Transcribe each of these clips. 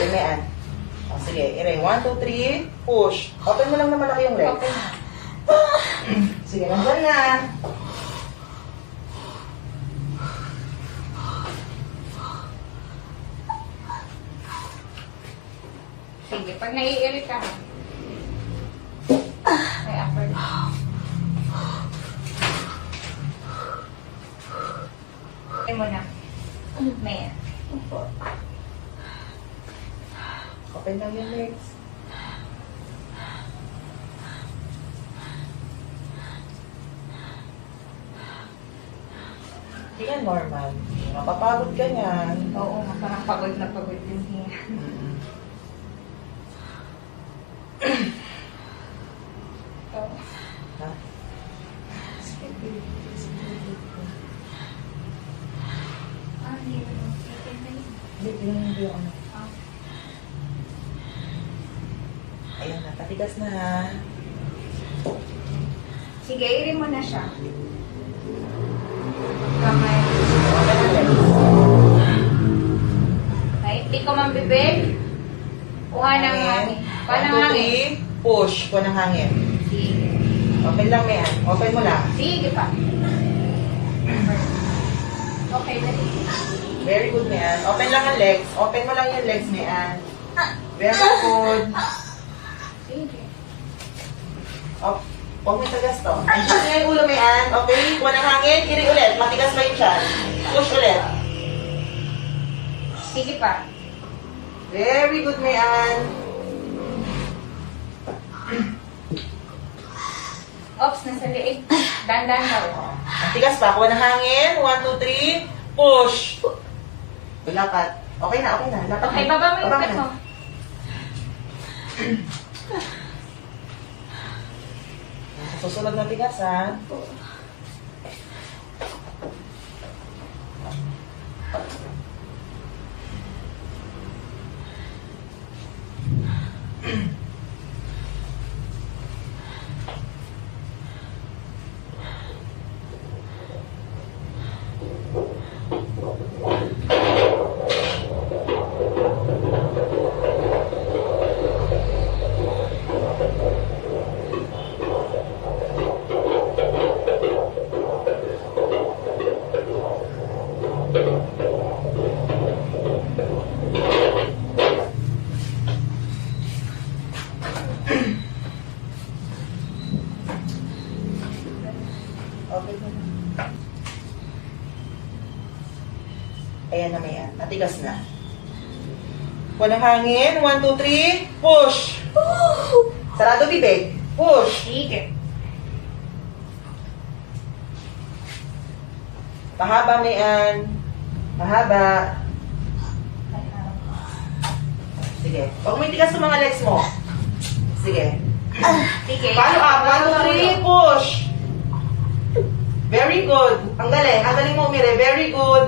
Ganyan. O, sige, ire. 1, 2, 3. Push. Open mo lang na malaki yung legs. Open. Sige, nandyan na. Sige, pag naiirit ka, may upper. Ay mo na. May. Open lang yung legs. Hindi yan normal. Mapapagod ka niyan. Oo, parang pagod na pagod yung hinga. Oo. Ha? Ah, hindi mo. Hindi yung ano. Ayan na, patigas na. Sige, irin mo na siya. Kamay. Open ang legs. Okay, hindi ko man bibig. Kuha ng hangin. Kuha ng 1, 2, hangin. 3. Push. Kuha ng hangin. Sige. Open lang, Mayan. Open mo lang. Sige pa. Okay, dali. Very good, Mayan. Open lang ang legs. Open mo lang yung legs, Mayan. Very good. Sige. Huwag may tagas to. Andiyan na yung ulo, Mayan. Okay, kuha ng hangin. Iri ulit. Matigas pa yung tiyan. Push ulit. Sige pa. Very good, Mayan. Ops, nasa liig. Dandan daw. Matigas pa. Kuha ng hangin. 1, 2, 3. Push. Lapat. Okay na, okay na. Lapat Okay, na. baba mo yung Baba pet na. mo. Susunod na tigas, ha? Okay na. Ayan na, Mayan. Matigas na. Kuha ng hangin. 1, 2, 3. Push. Sarado bibig. Push. Sige. Pahaba, Mayan. Pahaba. Sige. Huwag mo itigas sa mga legs mo. Sige. Sige. Follow up. 1, 2, 3. Push. Very good. Ang galing. Ang galing mo, Mire. Very good.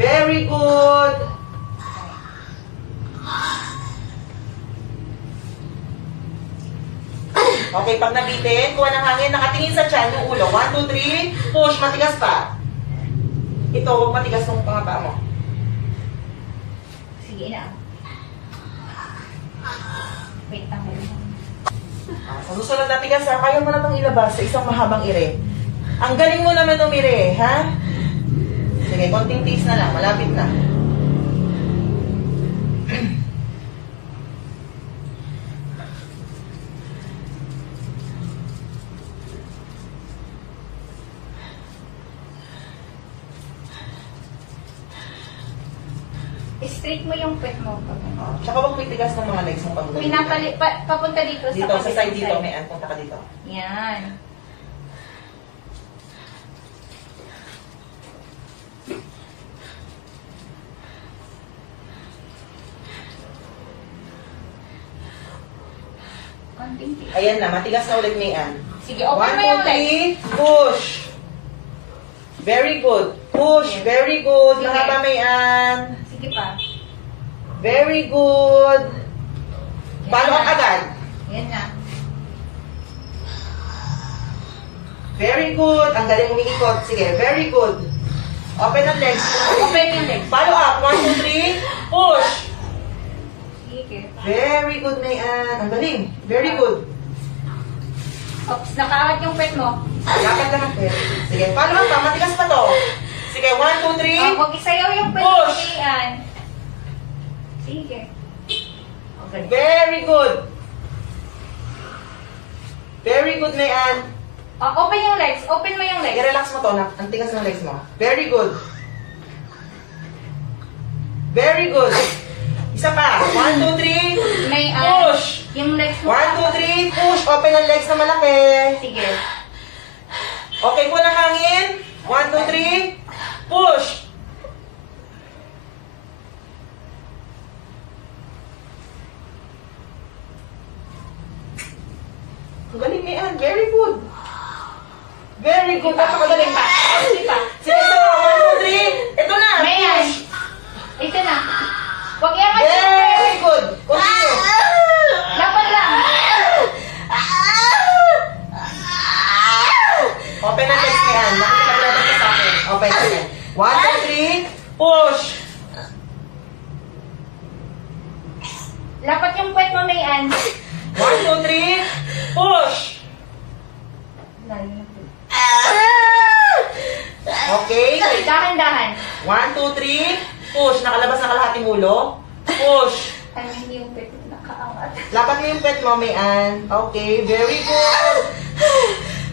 Very good. Okay, pag nabitin, kuha ng hangin, nakatingin sa tiyan yung ulo. 1, 2, 3. Push. Matigas pa. Ito, huwag matigas ng pangapa mo. Sige na. Wait lang. Sa susunod na tigas, ha, kaya mo na itong ilabas sa isang mahabang ire. Ang galing mo naman umire, ha? Sige, konting tiis na lang. Malapit na. Straight mo yung pet mo. Tsaka huwag may tigas ng mga legs mo pag Papunta dito dito, sa sa side kabilang dito, may punta ka dito. Yan. Konting tiis. Ayan na, matigas na ulit ni Ann. Sige, open 1, mo yung 2, legs. 3, push. Very good. Push, very good. Sige. Mahaba, may Ann. Sige pa. Very good. Yan Follow up na. agad. Yan na. Very good. Ang galing umiikot. Sige, very good. Open ang legs. Open yung legs. Follow up. 1, 2, 3. Push. Very good, Mayan. Ang galing. Very good. Oops, nakaangat yung pet mo. Lakad lang ang pwede. Sige, paano pa? Matigas pa to. Sige, 1, 2, 3. Huwag isayaw yung pet mo, Push. Mayan. Sige. Okay. Very good. Very good, Mayan. Open yung legs. Open mo yung legs. I-relax mo to, nak. Ang tigas ng legs mo. Very good. Very good. Isa pa. 1, 2, 3. May Push. yung legs mo. 1, 2, 3. Push. Open ang legs na malaki. Sige. Okay po ng hangin. 1, 2, 3. Push. Ang galing, Mayan. Very good. Very good. Napakagaling. Sige pa. Sige, isa pa. 1, 2, 3. Ito na. Mayan. Push. Ito na. Huwag iangat yung pet. Very good. Continue. Laban lang. Open ang legs, Mayan. Makikipaglaban ka sa akin. Open ang legs. 1, 2, 3. Push. Lapat yung pet mo, Mayan. 1, 2, 3. Push. Okay. Dahan-dahan. 1, 2, 3. Push. Nakalabas na kalahating ulo. Push. Ano hindi yung pet mo nakaangat? Lapat mo yung pet mo, Mayan. Okay. Very good.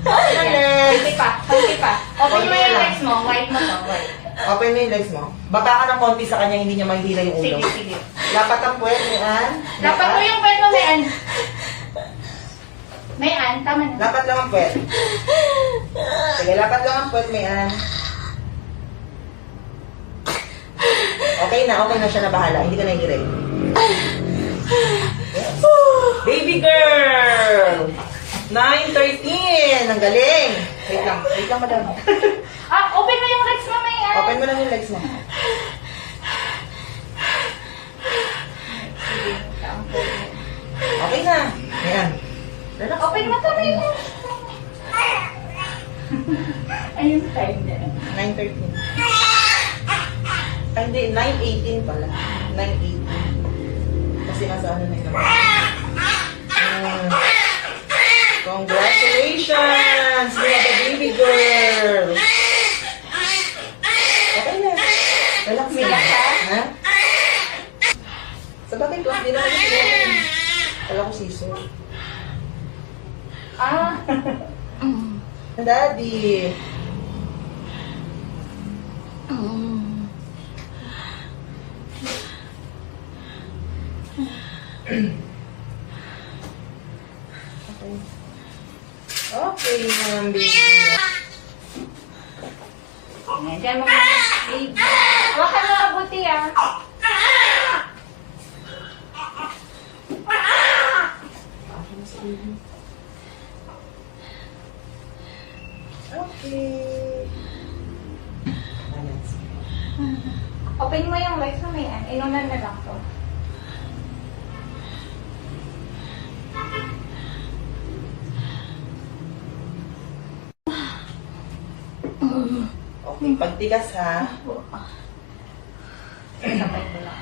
Open ang legs. Hindi pa. Hindi pa. Open mo Konti yung lang. legs mo. White mo to. White. Open mo yung legs mo. Baba ka ng konti sa kanya, hindi niya mahihila yung ulo. Sige, sige. Lapat ang puwet, Mayan. Lapat mo yung pet mo, Mayan. Mayan, tama na. Lapat lang ang puwet. Sige, lapat lang ang puwet, Mayan. Okay na siya na bahala. Hindi ka na higiray. Yes. Baby girl! 9:13! Ang galing! Wait lang, madam. Open mo yung legs mo, Mayan. Open mo lang yung legs mo. Sige, tampol mo. Okay na. Ayan. Relax. Open mo to, Mayan. Ayun time na. 9:13. Ay, hindi. 9:18 pala. 9:18. Kasi nasa ano na yun. Congratulations! We have a baby girl! Okay na. Relax na. Relax, ha? Ha? Sa bakit ko, hindi naman yung sinunod. Kala ko siso. Daddy. Okay, ma'am, baby. Ayan, dyan mo muna. Baby. Hawakan mo mabuti, ah. Okay. Open mo yung legs mo, Mayan. Inunan na lang to. Okay, pagtigas ha. Sabay ko lang.